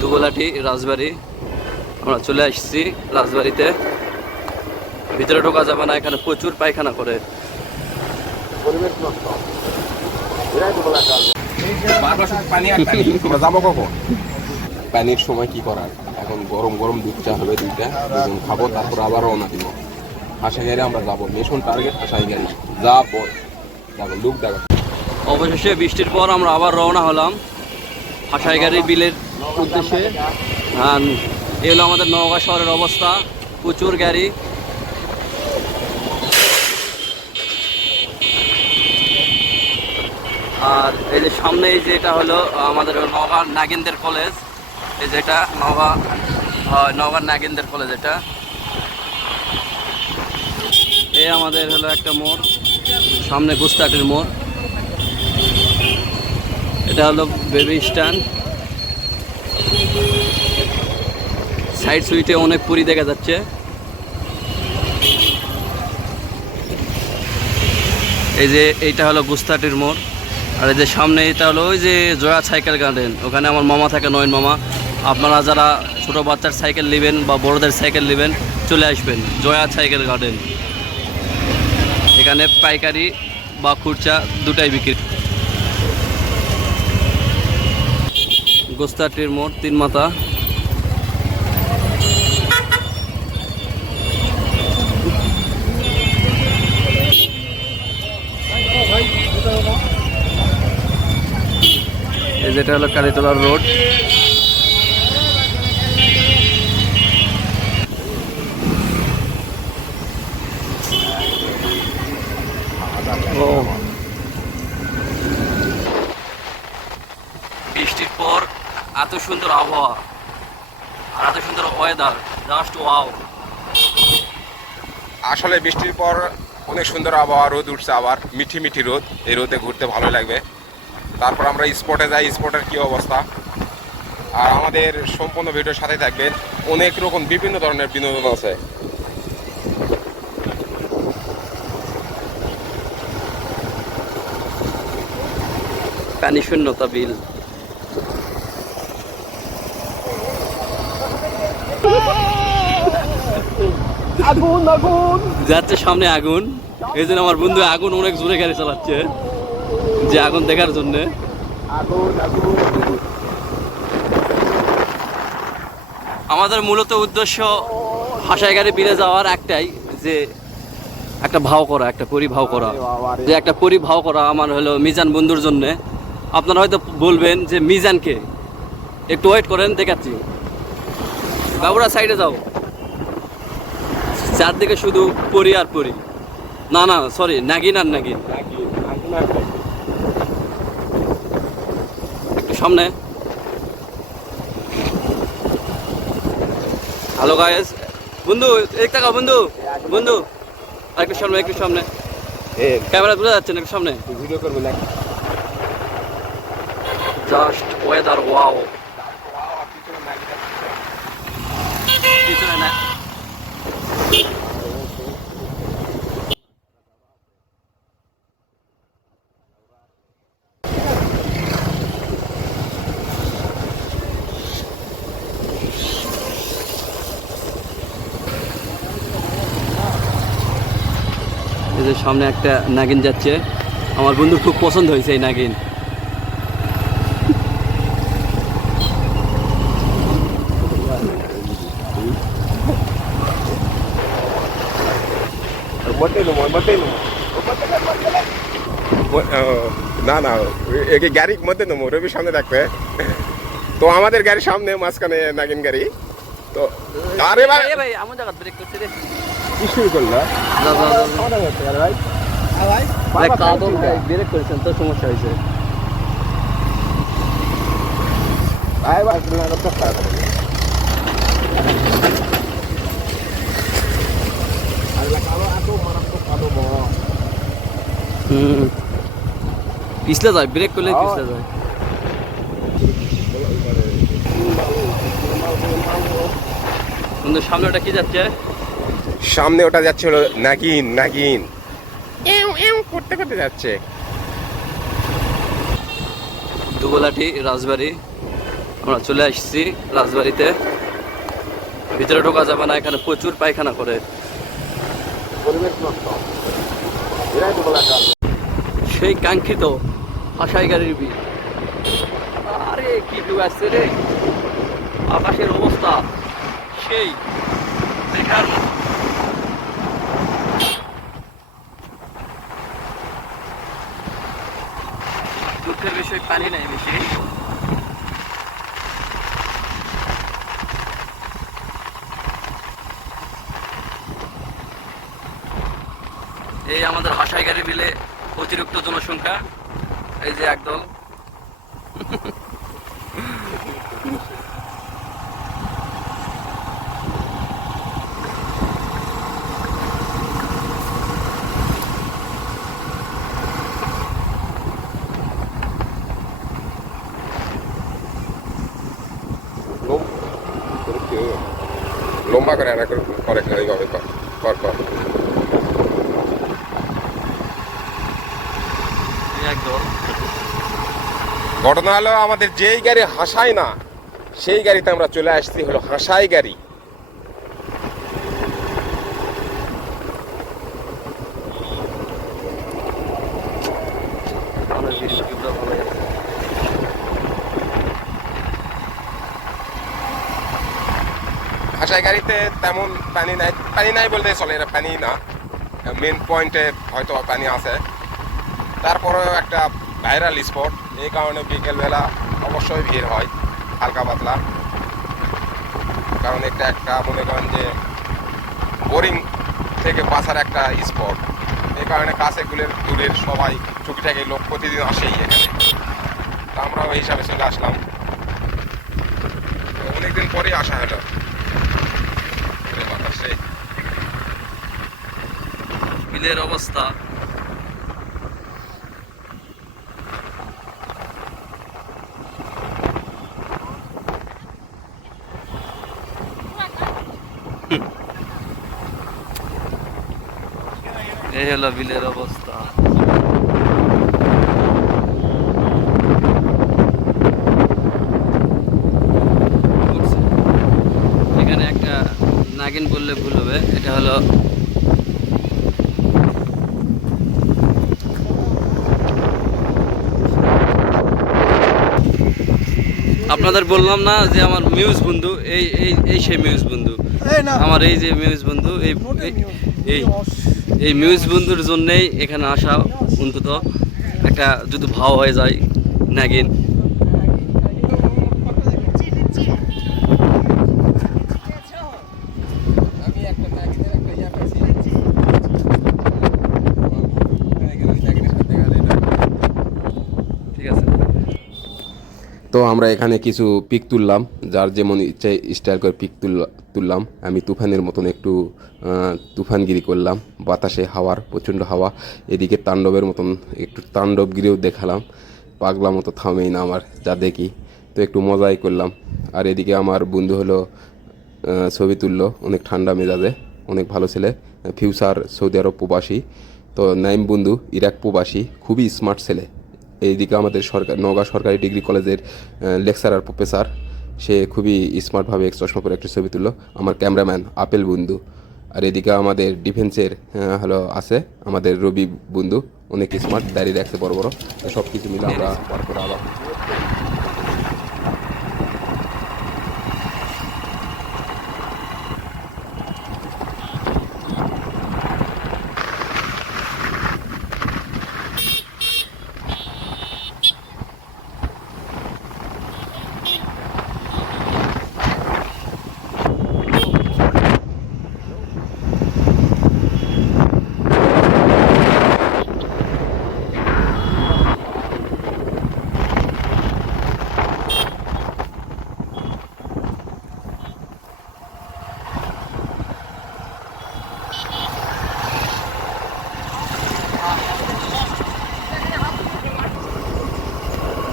দুগলাটি রাজবাড়ি। আমরা চলে আসছি রাজবাড়িতে। ভিতরে ঢোকা যাবে না, এখানে প্রচুর পায়খানা করে। আমরা যাবো কখন? পানির সময় কি করার, এখন গরম গরম দুধ চা হবে, দুইটা দুজন খাবো, তারপর আবার রওনা দিব। হাসাইগাড়ি আমরা যাবো, মিশন টার্গেট হাসাইগাড়ি। যা পয় দেখো লুক দেখো। অবশেষে বৃষ্টির পর আমরা আবার রওনা হলাম হাসাইগাড়ি বিলের উদ্দেশ্যে। এই হলো আমাদের নওগাঁ শহরের অবস্থা, প্রচুর গাড়ি। আর এই যে সামনে এই যে এটা হলো আমাদের নওগাঁ নাগিনদের কলেজ। এই যেটা নওগাঁ নাগিনদের কলেজ এটা। এই আমাদের হলো একটা মোড়, সামনে গুস্তাটির মোড়। এটা হলো বেবি স্ট্যান্ড। সাইড সুইটে অনেক পুরি দেখা যাচ্ছে। এই যে এইটা হলো গুস্তাটির মোড়। আর এই যে সামনে এটা হলো ওই যে জয়া সাইকেল গার্ডেন, ওখানে আমার মামা থাকে, নয়ন মামা। আপনারা যারা ছোটো বাচ্চার সাইকেল নেবেন বা বড়দের সাইকেল নেবেন চলে আসবেন জয়া সাইকেল গার্ডেন। এখানে পাইকারি বা খুচরা দুটাই বিক্রি। গোস্তাটির মোড়, তিন মাথা। এই যেটা হলো কালীতলার রোড। বৃষ্টির পর এত সুন্দর আবহাওয়া আর এত সুন্দর ওয়েদার, জাস্ট ওয়াও। আসলে বৃষ্টির পর অনেক সুন্দর আবহাওয়া, রোদ উঠছে আবার, মিঠি মিঠি রোদ। এই রোদে ঘুরতে ভালো লাগবে। তারপর আমরা স্পটে যাই, স্পটের কি অবস্থা। আর আমাদের সম্পূর্ণ ভিডিওর সাথে থাকবেন, অনেক রকম বিভিন্ন ধরনের বিনোদন আছে। পানি শূন্যতা বিল। আগুন আগুন যাচ্ছে সামনে আগুন। এই জন্য আমার বন্ধু আগুন অনেক জোরে গাড়ি চালাচ্ছে, যে আগুন দেখার জন্য। আমাদের মূলত উদ্দেশ্য হাসাইগাড়ি বিলে যাওয়ার একটাই, যে একটা ভাও করা, একটা পরিভাও করা, যে একটা পরিভাও করা আমার হলো মিজান বন্ধুর জন্য। আপনারা হয়তো বলবেন যে মিজানকে, একটু ওয়েট করেন, দেখাচ্ছি। বাবুরা সাইডে যাও, চারদিকে শুধু পরি আর পরি। না না সরি, নাগিন আর নাগিন। একটু সামনে। হ্যালো গাইস, বন্ধু এক টাকা, বন্ধু বন্ধু একটু সামনে, একটু সামনে। ক্যামেরা বোঝা যাচ্ছে না, একটু সামনে। ভিডিও করবে না। Just weather wow. পিছনে না, এই যে সামনে একটা নাগিন যাচ্ছে। আমার বন্ধুর খুব পছন্দ হয়েছে এই নাগিন। না না, গাড়ি মধ্যে নেবো, রবির সামনে থাকবে তো। আমাদের গাড়ির সামনে, মাঝখানে নাগিন গাড়ি তো। আরে ভাই ভাই আমার জায়গা ব্রেক করতে রে, কি শুরু করলো? ব্রেক করেছেন তো, সমস্যা হয়েছে। পিছলে যায়, ব্রেক করলে পিছলে যায়। কিন্তু সামনে ওটা কি যাচ্ছে? সামনে ওটা যাচ্ছে হলো নাগিন। নাগিন করতে করতে যাচ্ছে। দুগলাটি রাজবাড়ি। আমরা চলে আসছি রাজবাড়িতে। ভিতরে ঢোকা যাবে না, এখানে প্রচুর পায়খানা করে। সেই কাঙ্ক্ষিত হাসাই গাড়ির বিল। আরে কি ভিউ আসছে রে, আকাশের অবস্থা সেই দেখার মতো। দুঃখের বিষয় পানি নাই বেশি। এই আমাদের হাসাইগাড়ি বিলে অতিরিক্ত জনসংখ্যা, এই যে একদল। লম্বা করে আনা করে এইভাবে কর কর। একদল ঘটনা হলো আমাদের যেই গাড়ি হাসায় না সেই গাড়িতে আমরা চলে আসছি হলো হাসাই গাড়ি। আমাদের ভিডিওটা ভালো লাগছে। হাসাই গাড়িতে তেমন পানি নাই বলতে চলে, এটা পানি না, মেন পয়েন্টে হয়তো পানি আছে। তারপরেও একটা ভাইরাল স্পট, এই কারণে বিকেলবেলা অবশ্যই ভিড় হয় হালকা পাতলা। কারণ এটা একটা মনে করেন যে বোরিং থেকে বাঁচার একটা স্পট, এই কারণে কাছে দূরের সবাই টুকিটাকি লোক প্রতিদিন আসেই এখানে। তা আমরা ওই হিসাবে চলে আসলাম, অনেকদিন পরেই আসা হলো। বিলের অবস্থা এই হলো বিলের অবস্থা। এখানে একটা নাগিন বললে ভুল হবে, এটা হলো আপনাদের বললাম না যে আমার মিউজ বন্ধু, এই এই এই সেই মিউজ বন্ধু আমার, এই যে মিউজ বন্ধু, এই মিউজ বন্ধুর জন্যেই এখানে আসা। অন্তত একটা যদি ভাও হয়ে যায় নাগিন। ঠিক আছে, তো আমরা এখানে কিছু পিক তুললাম, যার যেমন ইচ্ছে স্টাইল করে পিক তুললাম। আমি তুফানের মতন একটু তুফানগিরি করলাম, বাতাসে হাওয়ার প্রচণ্ড হাওয়া, এদিকে তাণ্ডবের মতন একটু তাণ্ডবগিরিও দেখালাম। পাগলা মতো থামেই না আমার যা দেখি, তো একটু মজাই করলাম। আর এদিকে আমার বন্ধু হলো ছবি তুললো, অনেক ঠান্ডা মেজাজে, অনেক ভালো ছেলে, ফিউচার সৌদি আরব প্রবাসী। তো নাইম বন্ধু ইরাক প্রবাসী, খুবই স্মার্ট ছেলে। এইদিকে আমাদের নওগাঁ সরকারি ডিগ্রি কলেজের লেকচারার প্রফেসর, সে খুবই স্মার্টভাবে চশমা পরে একটা ছবি তুললো। আমার ক্যামেরাম্যান আপেল বন্ধু। আর এদিকে আমাদের ডিফেন্সের হলো আছে আমাদের রবি বন্ধু, অনেক স্মার্ট, দাঁড়িয়ে রাখছে বড় বড়। সব কিছু মিলে আমরা তারপরে আবার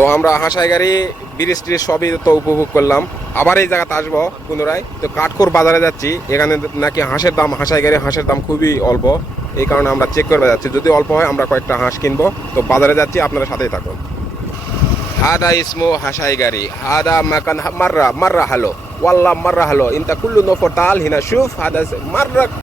তো আমরা হাসাই গাড়ি ব্রিজ ট্রিজ সবই তো উপভোগ করলাম। আবার এই জায়গাতে আসবো পুনরায়। তো কাঠখোর বাজারে যাচ্ছি, এখানে নাকি হাসাই গাড়ি হাঁসের দাম খুবই অল্প, এই কারণে আমরা চেক করতে যাচ্ছি। যদি অল্প হয় আমরা কয়েকটা হাঁস কিনবো। তো বাজারে যাচ্ছি, আপনারা সাথেই থাকুন। هذا اسمه حشايغاري هذا مكان مرة حلو والله مرة حلو انت كل نفر تعال هنا شوف هذا مرة